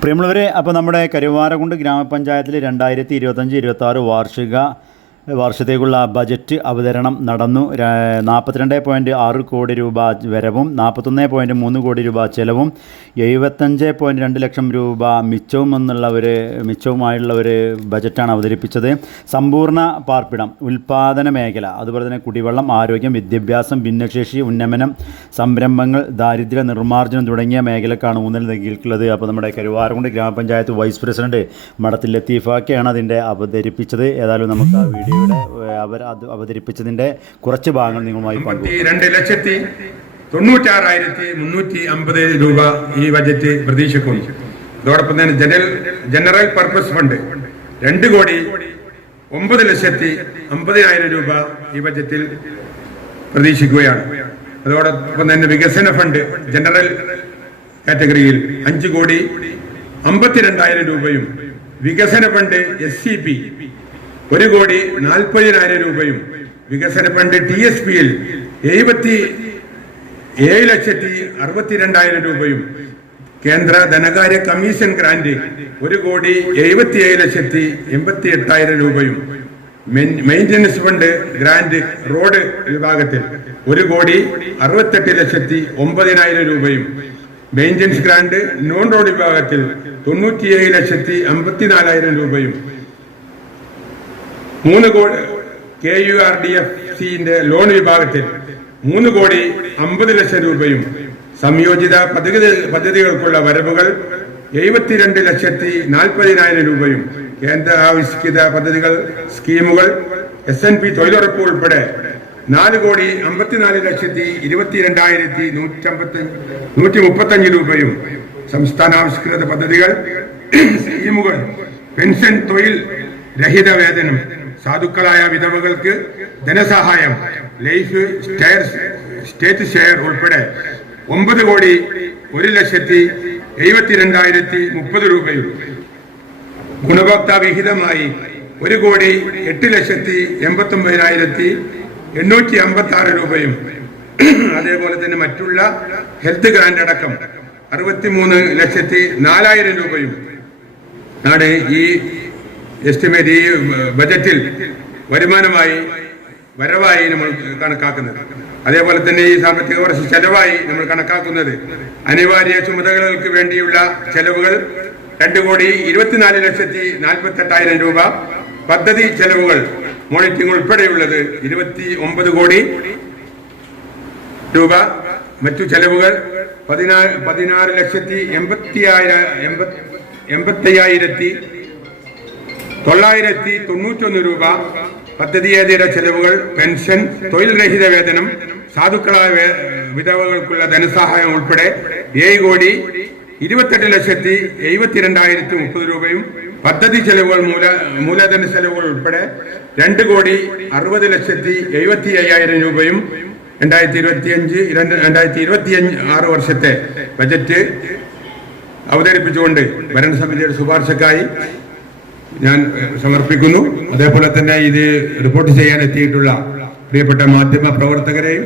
പ്രിയമുള്ളവരെ അപ്പോൾ നമ്മുടെ കരുവാരകുണ്ട് ഗ്രാമപഞ്ചായത്തിൽ രണ്ടായിരത്തി ഇരുപത്തഞ്ച് ഇരുപത്താറ് വാർഷിക വർഷത്തേക്കുള്ള ബജറ്റ് അവതരണം നടന്നു. നാൽപ്പത്തിരണ്ട് പോയിന്റ് ആറ് കോടി രൂപ വരവും നാൽപ്പത്തൊന്ന് പോയിന്റ് മൂന്ന് കോടി രൂപ ചെലവും എഴുപത്തഞ്ച് പോയിന്റ് രണ്ട് ലക്ഷം രൂപ മിച്ചവും എന്നുള്ള ഒരു മിച്ചവുമായുള്ള ഒരു ബജറ്റാണ് അവതരിപ്പിച്ചത്. സമ്പൂർണ പാർപ്പിടം ഉൽപ്പാദന മേഖല അതുപോലെ തന്നെ കുടിവെള്ളം ആരോഗ്യം വിദ്യാഭ്യാസം ഭിന്നശേഷി ഉന്നമനം സംരംഭങ്ങൾ ദാരിദ്ര്യ നിർമ്മാർജനം തുടങ്ങിയ മേഖലക്കാണ് ഊന്നൽ നൽകിയിട്ടുള്ളത്. അപ്പോൾ നമ്മുടെ കരുവാറുകൊണ്ട് ഗ്രാമപഞ്ചായത്ത് വൈസ് പ്രസിഡന്റ് മഠത്തിൽ ലത്തീഫാക്കയാണ് അതിന്റെ അവതരിപ്പിച്ചത്. ഏതായാലും നമുക്ക് ആ വീഡിയോയുടെ അവർ അത് അവതരിപ്പിച്ചതിന്റെ കുറച്ച് ഭാഗങ്ങൾ നിങ്ങളുമായി പങ്കു രണ്ട് ലക്ഷത്തി തൊണ്ണൂറ്റാറായിരത്തി മുന്നൂറ്റി അമ്പത് രൂപ ഈ ബജറ്റ് പ്രതീക്ഷിക്കുന്നു. അതോടൊപ്പം തന്നെ ജനറൽ ജനറൽ പർപ്പസ് ഫണ്ട് രണ്ട് കോടി ഒമ്പത് ലക്ഷത്തി അമ്പതിനായിരം രൂപ ഈ ബജറ്റിൽ പ്രതീക്ഷിക്കുകയാണ്. അതോടൊപ്പം തന്നെ വികസന ഫണ്ട് ജനറൽ കാറ്റഗറിയിൽ അഞ്ച് കോടി അമ്പത്തിരണ്ടായിരം രൂപയും വികസന ഫണ്ട് എസ് സി പി ഒരു കോടി നാൽപ്പതിനായിരം രൂപയും വികസന ഫണ്ട് ടി എസ് പിയിൽ എഴുപത്തി ഏഴ് ലക്ഷത്തി അറുപത്തിരണ്ടായിരം രൂപയും കേന്ദ്ര ധനകാര്യ കമ്മീഷൻ ഗ്രാന്റ് ഒരു കോടി എഴുപത്തി ഏഴ് ലക്ഷത്തി എൺപത്തി എട്ടായിരം രൂപയും main- maintenance fund grant road വിഭാഗത്തിൽ ഒരു കോടി അറുപത്തെട്ട് ലക്ഷത്തി ഒമ്പതിനായിരം രൂപയും മെയിന്റനൻസ് ഗ്രാന്റ് നോൺ റോഡ് വിഭാഗത്തിൽ തൊണ്ണൂറ്റിയേഴ് ലക്ഷത്തി അമ്പത്തിനാലായിരം രൂപയും മൂന്ന് കോടി K U R D F സിന്റെ ലോൺ വിഭാഗത്തിൽ മൂന്ന് കോടി അമ്പത് ലക്ഷം രൂപയും സംയോജിത പദ്ധതി പദ്ധതികൾക്കുള്ള വരവുകൾ എഴുപത്തിരണ്ട് ലക്ഷത്തി നാൽപ്പതിനായിരം രൂപയും കേന്ദ്ര ആവിഷ്കൃത പദ്ധതികൾ സ്കീമുകൾ എസ് എൻ പി തൊഴിലുറപ്പ് ഉൾപ്പെടെ നാല് കോടി അമ്പത്തിനാല് ലക്ഷത്തി ഇരുപത്തിരണ്ടായിരത്തി നൂറ്റമ്പത്തി നൂറ്റി മുപ്പത്തഞ്ച് രൂപയും സംസ്ഥാന ആവിഷ്കൃത പദ്ധതികൾ സ്കീമുകൾ പെൻഷൻ തൊഴിൽ രഹിത വേതനം സാധുക്കളായ വിധവകൾക്ക് ധനസഹായം ലൈഫ് സ്റ്റേറ്റ് ഷെയർ ഉൾപ്പെടെ ഒമ്പത് കോടി ഒരു ലക്ഷത്തി എഴുപത്തിരണ്ടായിരത്തി മുപ്പത് രൂപയും ഗുണഭോക്താ വിഹിതമായി ഒരു കോടി എട്ട് ലക്ഷത്തി എൺപത്തി ഒമ്പതിനായിരത്തി എണ്ണൂറ്റി അമ്പത്തി ആറ് രൂപയും. അതേപോലെ തന്നെ മറ്റുള്ള ഹെൽത്ത് ഗ്രാൻഡ് അടക്കം അറുപത്തിമൂന്ന് ലക്ഷത്തി നാലായിരം രൂപയും. ആണ് ഈ എസ്റ്റിമേറ്റ് ഈ ബജറ്റിൽ വരുമാനമായി വരവായി നമ്മൾ കണക്കാക്കുന്നത്. അതേപോലെ തന്നെ ഈ സാമ്പത്തിക വർഷ ചെലവായി നമ്മൾ കണക്കാക്കുന്നത്. അനിവാര്യ ചുമതലകൾക്ക് വേണ്ടിയുള്ള ചെലവുകൾ രണ്ട് കോടി ഇരുപത്തിനാല് ലക്ഷത്തി നാൽപ്പത്തി എട്ടായിരം രൂപ. പദ്ധതി ചെലവുകൾ മോണിറ്ററിംഗ് ഉൾപ്പെടെയുള്ളത് ഇരുപത്തി ഒമ്പത് കോടി രൂപ. മറ്റു ചെലവുകൾ പതിനാറ് പതിനാറ് ലക്ഷത്തി എൺപത്തി എൺപത്തി എൺപത്തയ്യായിരത്തി തൊള്ളായിരത്തി തൊണ്ണൂറ്റൊന്ന് രൂപ പദ്ധതിയേതര ചെലവുകൾ പെൻഷൻ തൊഴിൽ രഹിത വേതനം സാധുക്കളായ വിധവകൾക്കുള്ള ധനസഹായം ഉൾപ്പെടെ ഏഴ് കോടി ഇരുപത്തെട്ട് ലക്ഷത്തി എഴുപത്തിരണ്ടായിരത്തി മുപ്പത് രൂപയും പദ്ധതി ചെലവുകൾ മൂല മൂലധന ചെലവുകൾ ഉൾപ്പെടെ രണ്ട് കോടി അറുപത് ലക്ഷത്തി എഴുപത്തി അയ്യായിരം രൂപയും രണ്ടായിരത്തി ഇരുപത്തി അഞ്ച് രണ്ടായിരത്തി ഇരുപത്തി അഞ്ച് ആറ് വർഷത്തെ ബജറ്റ് അവതരിപ്പിച്ചുകൊണ്ട് ഭരണസമിതിയുടെ ശുപാർശക്കായി ഞാൻ സമർപ്പിക്കുന്നു. അതേപോലെ തന്നെ ഇത് റിപ്പോർട്ട് ചെയ്യാൻ എത്തിയിട്ടുള്ള പ്രിയപ്പെട്ട മാധ്യമ പ്രവർത്തകരെയും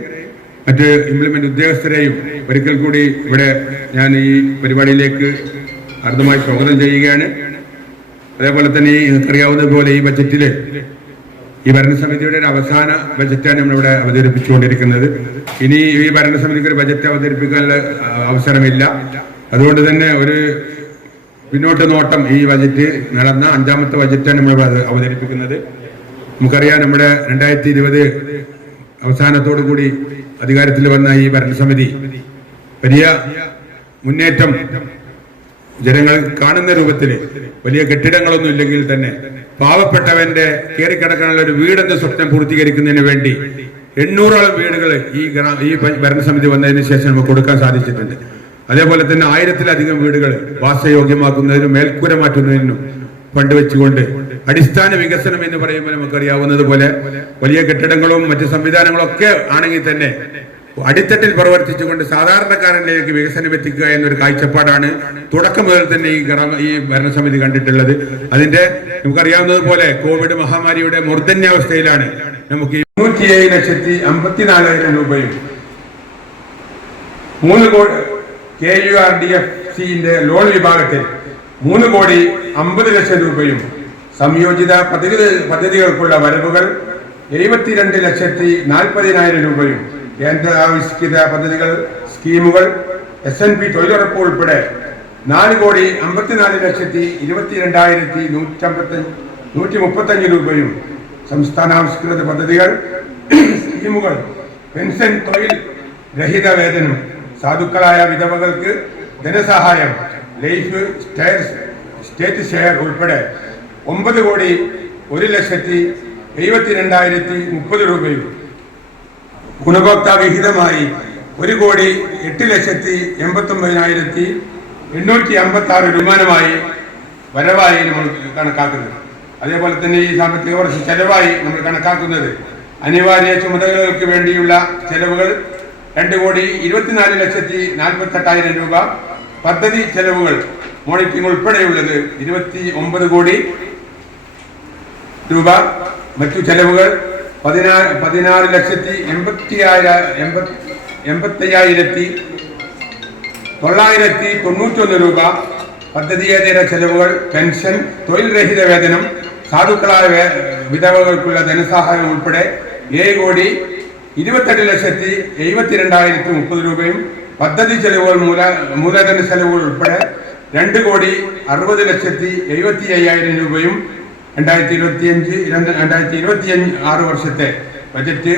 മറ്റ് ഇംപ്ലിമെന്റ് ഉദ്യോഗസ്ഥരെയും ഒരിക്കൽ കൂടി ഇവിടെ ഞാൻ ഈ പരിപാടിയിലേക്ക് അർദ്ധമായി സ്വാഗതം ചെയ്യുകയാണ്. അതേപോലെ തന്നെ ഈ അറിയാവുന്നതുപോലെ പോലെ ഈ ബജറ്റിൽ ഈ ഭരണസമിതിയുടെ ഒരു അവസാന ബജറ്റാണ് നമ്മളിവിടെ അവതരിപ്പിച്ചുകൊണ്ടിരിക്കുന്നത്. ഇനി ഈ ഭരണസമിതിക്ക് ഒരു ബജറ്റ് അവതരിപ്പിക്കാനുള്ള അവസരമില്ല. അതുകൊണ്ട് തന്നെ ഒരു പിന്നോട്ട് നോട്ടം ഈ ബജറ്റ് നടന്ന അഞ്ചാമത്തെ ബജറ്റാണ് നമ്മൾ അവതരിപ്പിക്കുന്നത്. നമുക്കറിയാം നമ്മുടെ രണ്ടായിരത്തി ഇരുപത് അവസാനത്തോടു കൂടി അധികാരത്തിൽ വന്ന ഈ ഭരണസമിതി വലിയ മുന്നേറ്റം ജനങ്ങൾ കാണുന്ന രൂപത്തിൽ വലിയ കെട്ടിടങ്ങളൊന്നും ഇല്ലെങ്കിൽ തന്നെ പാവപ്പെട്ടവന്റെ കയറിക്കിടക്കാനുള്ള ഒരു വീടെന്ന സ്വപ്നം പൂർത്തീകരിക്കുന്നതിന് വേണ്ടി എണ്ണൂറോളം വീടുകൾ ഈ ഈ ഭരണസമിതി വന്നതിന് ശേഷം നമുക്ക് കൊടുക്കാൻ സാധിച്ചിട്ടുണ്ട്. അതേപോലെ തന്നെ ആയിരത്തിലധികം വീടുകൾ വാസയോഗ്യമാക്കുന്നതിനും മേൽക്കൂര മാറ്റുന്നതിനും ഫണ്ട് വെച്ചുകൊണ്ട് അടിസ്ഥാന വികസനം എന്ന് പറയുമ്പോൾ നമുക്കറിയാവുന്നത് പോലെ വലിയ കെട്ടിടങ്ങളും മറ്റ് സംവിധാനങ്ങളും ഒക്കെ ആണെങ്കിൽ തന്നെ അടിത്തട്ടിൽ പ്രവർത്തിച്ചുകൊണ്ട് സാധാരണക്കാരനിലേക്ക് വികസനം എത്തിക്കുക എന്നൊരു കാഴ്ചപ്പാടാണ് തുടക്കം മുതൽ തന്നെ ഈ ഈ ഭരണസമിതി കണ്ടിട്ടുള്ളത്. അതിന്റെ നമുക്കറിയാവുന്നത് പോലെ കോവിഡ് മഹാമാരിയുടെ മൂർധന്യാവസ്ഥയിലാണ് നമുക്ക് നൂറ്റിയേഴ് ലക്ഷത്തി അമ്പത്തിനാലായിരം രൂപയും മൂന്ന് കോടി K U R D F സിന്റെ ലോൺ വിഭാഗത്തിൽ മൂന്ന് കോടി അമ്പത് ലക്ഷം രൂപയും സംയോജിത പദ്ധതി പദ്ധതികൾക്കുള്ള വരവുകൾ എഴുപത്തിരണ്ട് ലക്ഷത്തി നാൽപ്പതിനായിരം രൂപയും കേന്ദ്ര ആവിഷ്കൃത പദ്ധതികൾ സ്കീമുകൾ എസ് എൻ പി തൊഴിലുറപ്പ് ഉൾപ്പെടെ നാല് കോടി അമ്പത്തിനാല് ലക്ഷത്തി ഇരുപത്തിരണ്ടായിരത്തി നൂറ്റമ്പത്തി നൂറ്റി മുപ്പത്തഞ്ച് രൂപയും സംസ്ഥാനാവിഷ്കൃത പദ്ധതികൾ സ്കീമുകൾ പെൻഷൻ തൊഴിൽ രഹിത വേതനം സാധുക്കളായ വിധവകൾക്ക് ധനസഹായം ലൈഫ് സ്റ്റേറ്റ് ഷെയർ ഉൾപ്പെടെ ഒമ്പത് കോടി ഒരു ലക്ഷത്തി എഴുപത്തിരണ്ടായിരത്തി മുപ്പത് രൂപയും ഗുണഭോക്താവിഹിതമായി ഒരു കോടി എട്ട് ലക്ഷത്തി എൺപത്തി ഒമ്പതിനായിരത്തി എണ്ണൂറ്റി അമ്പത്തി ആറ് വരുമാനമായി വരവായി നമ്മൾ കണക്കാക്കുന്നത്. അതേപോലെ തന്നെ ഈ സാമ്പത്തിക വർഷ ചെലവായി നമ്മൾ കണക്കാക്കുന്നത്. അനിവാര്യ ചുമതലകൾക്ക് വേണ്ടിയുള്ള ചെലവുകൾ രണ്ട് കോടി ഇരുപത്തിനാല് ലക്ഷത്തി നാൽപ്പത്തെട്ടായിരം രൂപ പദ്ധതി ചെലവുകൾ മോണിറ്ററിംഗ് ഉൾപ്പെടെയുള്ളത് ഇരുപത്തി ഒമ്പത് കോടി രൂപ. മറ്റു ചെലവുകൾ പതിനാറ് പതിനാറ് ലക്ഷത്തി എൺപത്തി എൺപത്തയ്യായിരത്തി തൊള്ളായിരത്തി തൊണ്ണൂറ്റൊന്ന് രൂപ. പദ്ധതിയേതര ചെലവുകൾ? പെൻഷൻ തൊഴിൽ രഹിത വേതനം സാധുക്കളായ വിധവകൾക്കുള്ള ധനസഹായം ഉൾപ്പെടെ ഏഴ് കോടി ഇരുപത്തെട്ട് ലക്ഷത്തി എഴുപത്തിരണ്ടായിരത്തി മുപ്പത് രൂപയും പദ്ധതി ചെലവുകൾ മൂല മൂലധന ചെലവുകൾ ഉൾപ്പെടെ രണ്ട് കോടി അറുപത് ലക്ഷത്തി എഴുപത്തി അയ്യായിരം രൂപയും രണ്ടായിരത്തി ഇരുപത്തി അഞ്ച് രണ്ടായിരത്തി ഇരുപത്തി അഞ്ച് ആറ് വർഷത്തെ ബജറ്റ്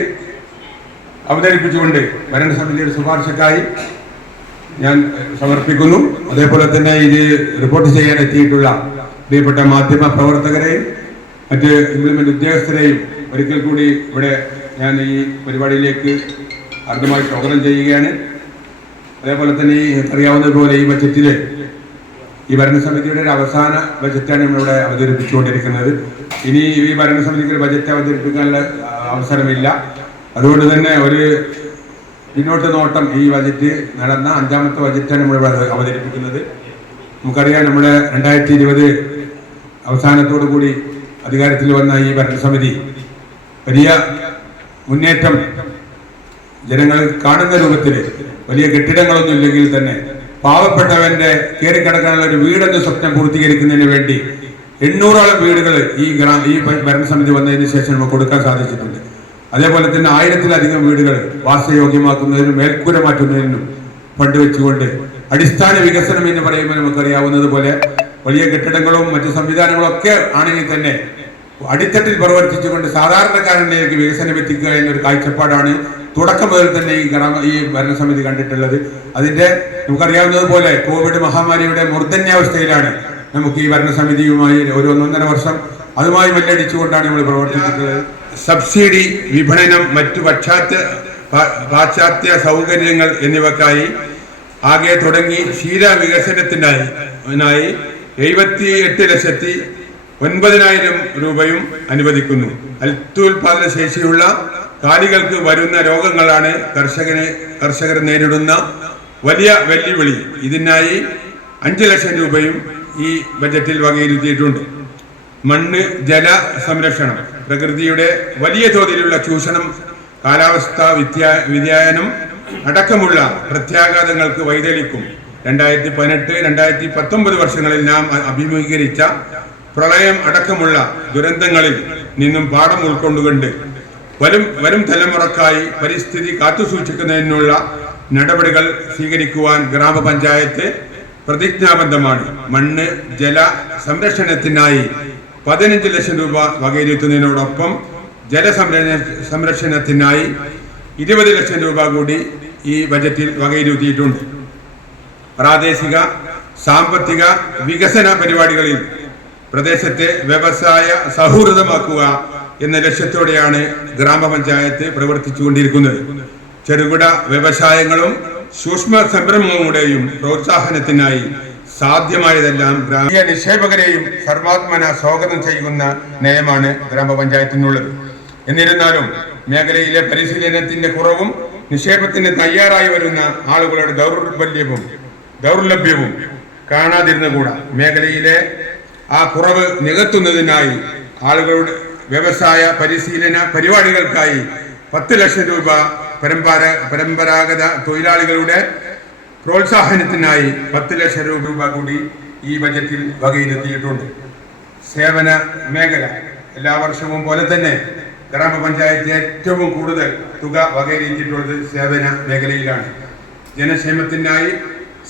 അവതരിപ്പിച്ചുകൊണ്ട് ഭരണസമിതിയുടെ ശുപാർശക്കായി ഞാൻ സമർപ്പിക്കുന്നു. അതേപോലെ തന്നെ ഇത് റിപ്പോർട്ട് ചെയ്യാൻ എത്തിയിട്ടുള്ള പ്രിയപ്പെട്ട മാധ്യമ പ്രവർത്തകരെയും മറ്റ് ഇംപ്ലിമെന്റ് ഉദ്യോഗസ്ഥരെയും ഒരിക്കൽ കൂടി ഇവിടെ ഞാൻ ഈ പരിപാടിയിലേക്ക് അർദ്ധമായി സ്വാഗതം ചെയ്യുകയാണ്. അതേപോലെ തന്നെ ഈ അറിയാവുന്നതുപോലെ ഈ ബജറ്റിൽ ഈ ഭരണസമിതിയുടെ ഒരു അവസാന ബജറ്റാണ് നമ്മളിവിടെ അവതരിപ്പിച്ചുകൊണ്ടിരിക്കുന്നത്. ഇനി ഈ ഭരണസമിതിക്ക് ഒരു ബജറ്റ് അവതരിപ്പിക്കാനുള്ള അവസരമില്ല. അതുകൊണ്ട് തന്നെ ഒരു പിന്നോട്ട് നോട്ടം ഈ ബജറ്റ് നടന്ന അഞ്ചാമത്തെ ബജറ്റാണ് നമ്മളിവിടെ അവതരിപ്പിക്കുന്നത്. നമുക്കറിയാം നമ്മുടെ രണ്ടായിരത്തി ഇരുപത് അവസാനത്തോടു കൂടി അധികാരത്തിൽ വന്ന ഈ ഭരണസമിതി വലിയ മുന്നേറ്റം ജനങ്ങൾ കാണുന്ന രൂപത്തിൽ വലിയ കെട്ടിടങ്ങളൊന്നും ഇല്ലെങ്കിൽ തന്നെ പാവപ്പെട്ടവന്റെ കയറിക്കിടക്കാനുള്ള ഒരു വീടെന്ന സ്വപ്നം പൂർത്തീകരിക്കുന്നതിന് വേണ്ടി എണ്ണൂറോളം വീടുകൾ ഈ ഗ്രാമ ഈ ഭരണസമിതി വന്നതിന് ശേഷം നമുക്ക് കൊടുക്കാൻ സാധിച്ചിട്ടുണ്ട്. അതേപോലെ തന്നെ ആയിരത്തിലധികം വീടുകൾ വാസയോഗ്യമാക്കുന്നതിനും മേൽക്കൂര മാറ്റുന്നതിനും ഫണ്ട് വെച്ചുകൊണ്ട് അടിസ്ഥാന വികസനം എന്ന് പറയുമ്പോൾ നമുക്കറിയാവുന്നത് പോലെ വലിയ കെട്ടിടങ്ങളും മറ്റു സംവിധാനങ്ങളും ഒക്കെ ആണെങ്കിൽ തന്നെ അടിത്തട്ടിൽ പ്രവർത്തിച്ചുകൊണ്ട് സാധാരണക്കാരനിലേക്ക് വികസനം എത്തിക്കുക എന്നൊരു കാഴ്ചപ്പാടാണ് തുടക്കം മുതൽ തന്നെ ഈ ഗ്രാമ ഈ ഭരണസമിതി കണ്ടിട്ടുള്ളത്. അതിന്റെ നമുക്കറിയാവുന്നതുപോലെ കോവിഡ് മഹാമാരിയുടെ മൂർധന്യാവസ്ഥയിലാണ് നമുക്ക് ഈ ഭരണസമിതിയുമായി ഒരു ഒന്നൊന്നര വർഷം അതുമായി മല്ലടിച്ചുകൊണ്ടാണ് നമ്മൾ പ്രവർത്തിച്ചത് സബ്സിഡി വിപണനം മറ്റു പശ്ചാത്യ പാശ്ചാത്യ സൗകര്യങ്ങൾ എന്നിവക്കായി ആകെ തുടങ്ങി ക്ഷീര വികസനത്തിനായി എഴുപത്തി എട്ട് ലക്ഷത്തി ഒൻപതിനായിരം രൂപയും അനുവദിക്കുന്നു. അത്യുൽപാദന ശേഷിയുള്ള കാലികൾക്ക് വരുന്ന രോഗങ്ങളാണ് കർഷകനെ കർഷകർ നേരിടുന്ന വലിയ വെല്ലുവിളി. ഇതിനായി അഞ്ച് ലക്ഷം രൂപയും ഈ ബജറ്റിൽ വകയിരുത്തിയിട്ടുണ്ട്. മണ്ണ് ജല സംരക്ഷണം പ്രകൃതിയുടെ വലിയ തോതിലുള്ള ചൂഷണം കാലാവസ്ഥാ വ്യത്യാ വ്യതിയാനം അടക്കമുള്ള പ്രത്യാഘാതങ്ങൾക്ക് വൈതലിക്കും രണ്ടായിരത്തി പതിനെട്ട് രണ്ടായിരത്തി പത്തൊമ്പത് വർഷങ്ങളിൽ നാം അഭിമുഖീകരിച്ച പ്രളയം അടക്കമുള്ള ദുരന്തങ്ങളിൽ നിന്നും പാഠം ഉൾക്കൊണ്ടുകൊണ്ട് വരും വരും തലമുറക്കായി പരിസ്ഥിതി കാത്തുസൂക്ഷിക്കുന്നതിനുള്ള നടപടികൾ സ്വീകരിക്കുവാൻ ഗ്രാമപഞ്ചായത്ത് പ്രതിജ്ഞാബദ്ധമാണ്. മണ്ണ് ജല സംരക്ഷണത്തിനായി പതിനഞ്ച് ലക്ഷം രൂപ വകയിരുത്തുന്നതിനോടൊപ്പം ജലസംരക്ഷണ സംരക്ഷണത്തിനായി ഇരുപത് ലക്ഷം രൂപ കൂടി ഈ ബജറ്റിൽ വകയിരുത്തിയിട്ടുണ്ട്. പ്രാദേശിക സാമ്പത്തിക വികസന പരിപാടികളിൽ പ്രദേശത്തെ വ്യവസായ സൗഹൃദമാക്കുക എന്ന ലക്ഷ്യത്തോടെയാണ് ഗ്രാമപഞ്ചായത്ത് പ്രവർത്തിച്ചുകൊണ്ടിരിക്കുന്നത്. ചെറുകിട വ്യവസായങ്ങളും സൂക്ഷ്മ സംരംഭങ്ങളുടെയും പ്രോത്സാഹനത്തിനായി സാധ്യമായതെല്ലാം ഗ്രാമീയ നിക്ഷേപകരെയും സർവാത്മന സ്വാഗതം ചെയ്യുന്ന നയമാണ് ഗ്രാമപഞ്ചായത്തിനുള്ളത്. എന്നിരുന്നാലും മേഖലയിലെ പരിശീലനത്തിന്റെ കുറവും നിക്ഷേപത്തിന് തയ്യാറായി വരുന്ന ആളുകളുടെ ദൗർബല്യവും ദൗർലഭ്യവും കാണാതിരുന്നുകൂടാ. മേഖലയിലെ ആ കുറവ് നികത്തുന്നതിനായി ആളുകളുടെ വ്യവസായ പരിശീലന പരിപാടികൾക്കായി പത്ത് ലക്ഷം രൂപ പരമ്പര പരമ്പരാഗത തൊഴിലാളികളുടെ പ്രോത്സാഹനത്തിനായി പത്ത് ലക്ഷം രൂപ കൂടി ഈ ബജറ്റിൽ വകയിരുത്തിയിട്ടുണ്ട്. സേവന മേഖല എല്ലാ വർഷവും പോലെ തന്നെ ഗ്രാമപഞ്ചായത്ത് ഏറ്റവും കൂടുതൽ തുക വകയിരുത്തിയിട്ടുള്ളത് സേവന മേഖലയിലാണ്. ജനക്ഷേമത്തിനായി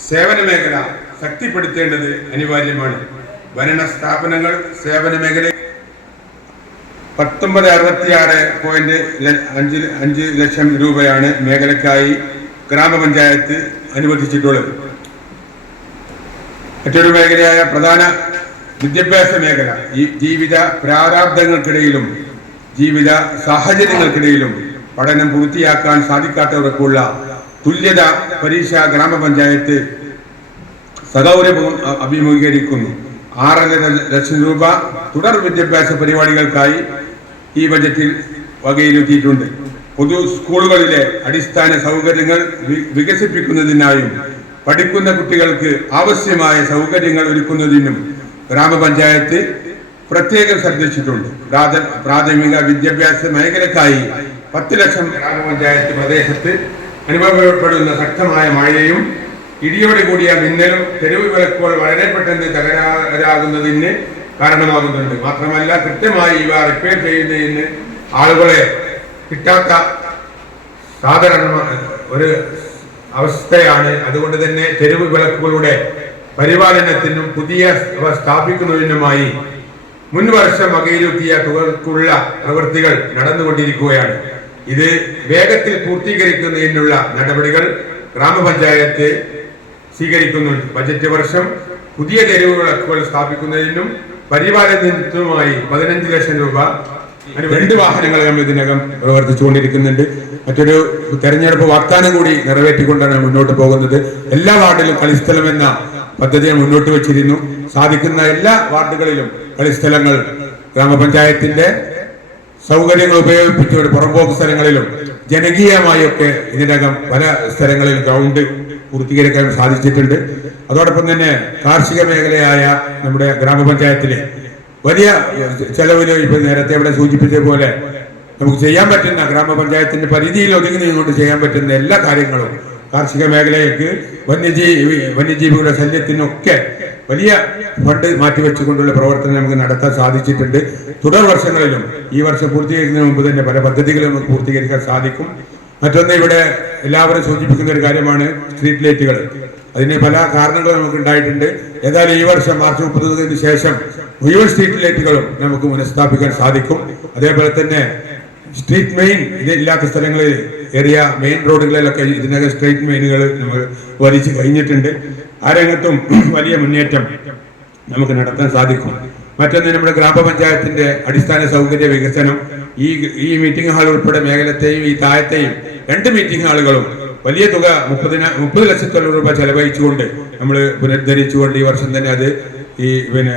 സേവന മേഖല ശക്തിപ്പെടുത്തേണ്ടത് അനിവാര്യമാണ്. ഭരണ സ്ഥാപനങ്ങൾ സേവന മേഖല പത്തൊമ്പത് അറുപത്തിയാറ് പോയിന്റ് അഞ്ച് അഞ്ച് ലക്ഷം രൂപയാണ് മേഖലയ്ക്കായി ഗ്രാമപഞ്ചായത്ത് അനുവദിച്ചിട്ടുള്ളത്. മറ്റൊരു മേഖലയായ പ്രധാന വിദ്യാഭ്യാസ മേഖല ഈ ജീവിത പ്രാരാബ്ദങ്ങൾക്കിടയിലും ജീവിത സാഹചര്യങ്ങൾക്കിടയിലും പഠനം പൂർത്തിയാക്കാൻ സാധിക്കാത്തവർക്കുള്ള തുല്യത പരീക്ഷ ഗ്രാമപഞ്ചായത്ത് സഗൗരവം അഭിമുഖീകരിക്കുന്നു. ആറര ലക്ഷം രൂപ തുടർ വിദ്യാഭ്യാസ പരിപാടികൾക്കായി ഈ ബജറ്റിൽ വകയിരുത്തിയിട്ടുണ്ട്. പൊതു സ്കൂളുകളിലെ അടിസ്ഥാന സൗകര്യങ്ങൾ വികസിപ്പിക്കുന്നതിനായും പഠിക്കുന്ന കുട്ടികൾക്ക് ആവശ്യമായ സൗകര്യങ്ങൾ ഒരുക്കുന്നതിനും ഗ്രാമപഞ്ചായത്ത് പ്രത്യേകം ശ്രദ്ധിച്ചിട്ടുണ്ട് പ്രാഥ- പ്രാഥമിക വിദ്യാഭ്യാസ മേഖലക്കായി പത്ത് ലക്ഷം ഗ്രാമപഞ്ചായത്ത് പ്രദേശത്ത് അനുഭവപ്പെടുന്ന ശക്തമായ മഴയും ഇടിയോട് കൂടിയ മിന്നലും തെരുവ് വിളക്കുകൾ വളരെ പെട്ടെന്ന് തകരാറാകുന്നതിന് കാരണമാകുന്നുണ്ട്. മാത്രമല്ല കൃത്യമായി ഇവ റിപ്പയർ ചെയ്യുന്നതിന് ആളുകളെ കിട്ടാത്ത സാധാരണ ഒരു അവസ്ഥയാണ്. അതുകൊണ്ട് തന്നെ തെരുവ് വിളക്കുകളുടെ പരിപാലനത്തിനും പുതിയ സ്ഥാപിക്കുന്നതിനുമായി മുൻ വർഷം വകയിലെത്തിയ തുകർക്കുള്ള പ്രവൃത്തികൾ നടന്നുകൊണ്ടിരിക്കുകയാണ്. ഇത് വേഗത്തിൽ പൂർത്തീകരിക്കുന്നതിനുള്ള നടപടികൾ ഗ്രാമപഞ്ചായത്ത് സ്വീകരിക്കുന്നുണ്ട് ബജറ്റ് വർഷം പുതിയ തെരുവ് വിളക്കുകൾ സ്ഥാപിക്കുന്നതിനും പരിപാലനത്തിനുമായി പതിനഞ്ച് ലക്ഷം രൂപ. രണ്ട് വാഹനങ്ങൾ നമ്മൾ ഇതിനകം പ്രവർത്തിച്ചുകൊണ്ടിരിക്കുന്നുണ്ട്. മറ്റൊരു തെരഞ്ഞെടുപ്പ് വാഗ്ദാനം കൂടി നിറവേറ്റിക്കൊണ്ടാണ് മുന്നോട്ട് പോകുന്നത്. എല്ലാ വാർഡിലും കളിസ്ഥലം എന്ന പദ്ധതി മുന്നോട്ട് വെച്ചിരുന്നു. സാധിക്കുന്ന എല്ലാ വാർഡുകളിലും കളിസ്ഥലങ്ങൾ ഗ്രാമപഞ്ചായത്തിന്റെ സൗകര്യങ്ങൾ ഉപയോഗിപ്പിച്ചുകൊണ്ട് പുറമ്പോക്ക് സ്ഥലങ്ങളിലും ജനകീയമായൊക്കെ ഇതിനകം പല സ്ഥലങ്ങളിൽ ഗ്രൗണ്ട് പൂർത്തീകരിക്കാൻ സാധിച്ചിട്ടുണ്ട്. അതോടൊപ്പം തന്നെ കാർഷിക മേഖലയായ നമ്മുടെ ഗ്രാമപഞ്ചായത്തിലെ വലിയ ചെലവിൽ ഇപ്പം നേരത്തെ ഇവിടെ സൂചിപ്പിച്ച പോലെ നമുക്ക് ചെയ്യാൻ പറ്റുന്ന ഗ്രാമപഞ്ചായത്തിന്റെ പരിധിയിൽ ഒതുങ്ങി നിന്നുകൊണ്ട് ചെയ്യാൻ പറ്റുന്ന എല്ലാ കാര്യങ്ങളും കാർഷിക മേഖലയ്ക്ക് വന്യജീവി വന്യജീവികളുടെ ശല്യത്തിനൊക്കെ വലിയ ഫണ്ട് മാറ്റിവെച്ചുകൊണ്ടുള്ള പ്രവർത്തനം നമുക്ക് നടത്താൻ സാധിച്ചിട്ടുണ്ട്. തുടർ വർഷങ്ങളിലും ഈ വർഷം പൂർത്തീകരിക്കുന്നതിന് മുമ്പ് തന്നെ പല പദ്ധതികളും നമുക്ക് പൂർത്തീകരിക്കാൻ സാധിക്കും. മറ്റൊന്ന് ഇവിടെ എല്ലാവരും സൂചിപ്പിക്കുന്ന ഒരു കാര്യമാണ് സ്ട്രീറ്റ് ലൈറ്റുകൾ അതിന് പല കാരണങ്ങളും നമുക്ക് ഉണ്ടായിട്ടുണ്ട്. ഏതായാലും ഈ വർഷം മാർച്ച് മുപ്പതിന് ശേഷം മുഴുവൻ സ്ട്രീറ്റ് ലൈറ്റുകളും നമുക്ക് പുനഃസ്ഥാപിക്കാൻ സാധിക്കും. അതേപോലെ തന്നെ സ്ട്രീറ്റ് മെയിൻ ഇല്ലാത്ത സ്ഥലങ്ങളിൽ ഏറിയ മെയിൻ റോഡുകളിലൊക്കെ ഇതിനകം സ്ട്രീറ്റ് മെയിനുകൾ നമ്മൾ വലിച്ചു കഴിഞ്ഞിട്ടുണ്ട്. ആ രംഗത്തും വലിയ മുന്നേറ്റം നമുക്ക് നടത്താൻ സാധിക്കും. മറ്റൊന്ന് നമ്മുടെ ഗ്രാമപഞ്ചായത്തിന്റെ അടിസ്ഥാന സൗകര്യ വികസനം. ഈ ഈ മീറ്റിംഗ് ഹാൾ ഉൾപ്പെടെ മേഖലത്തെയും ഈ താഴത്തെയും രണ്ട് മീറ്റിംഗ് ഹാളുകളും വലിയ തുക മുപ്പതിന മുപ്പത് ലക്ഷത്തോളം രൂപ ചെലവഴിച്ചുകൊണ്ട് നമ്മൾ പുനരുദ്ധരിച്ചുകൊണ്ട് ഈ വർഷം തന്നെ അത് ഈ പിന്നെ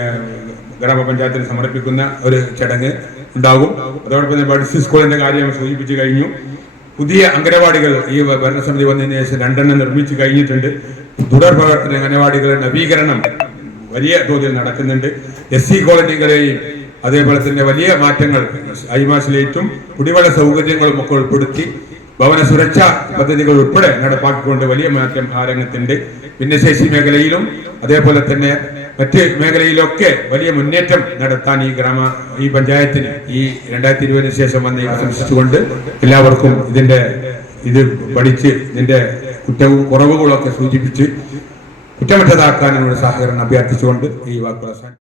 ഗ്രാമപഞ്ചായത്തിന് സമർപ്പിക്കുന്ന ഒരു ചടങ്ങ് ഉണ്ടാകും. അതോടൊപ്പം തന്നെ ബഡ്സ് സ്കൂളിന്റെ കാര്യം സൂചിപ്പിച്ചു കഴിഞ്ഞു. പുതിയ അംഗനവാടികൾ ഈ ഭരണസമിതി വന്നതിന് ശേഷം രണ്ടെണ്ണം നിർമ്മിച്ചു കഴിഞ്ഞിട്ടുണ്ട്. തുടർ പ്രവർത്തന അംഗനവാടികളുടെ നവീകരണം വലിയ തോതിൽ നടക്കുന്നുണ്ട്. എസ് സി കോളനികളെയും അതേപോലെ തന്നെ വലിയ മാറ്റങ്ങൾ ഐമാസിലേറ്റും കുടിവെള്ള സൗകര്യങ്ങളും ഒക്കെ ഉൾപ്പെടുത്തി ഭവന സുരക്ഷാ പദ്ധതികൾ ഉൾപ്പെടെ നടപ്പാക്കിക്കൊണ്ട് വലിയ മാറ്റം ആ രംഗത്തുണ്ട് ഭിന്നശേഷി മേഖലയിലും അതേപോലെ തന്നെ മറ്റ് മേഖലയിലൊക്കെ വലിയ മുന്നേറ്റം നടത്താൻ ഈ ഗ്രാമ ഈ പഞ്ചായത്തിന് ഈ രണ്ടായിരത്തി ഇരുപതിന് ശേഷം വന്ന് ആശംസിച്ചുകൊണ്ട് എല്ലാവർക്കും ഇതിന്റെ ഇത് പഠിച്ച് ഇതിന്റെ കുറ്റവും കുറവുകളൊക്കെ സൂചിപ്പിച്ച് കുറ്റമറ്റതാക്കാനുള്ള സഹകരണം അഭ്യർത്ഥിച്ചുകൊണ്ട് ഈ വാക്കുകൾ.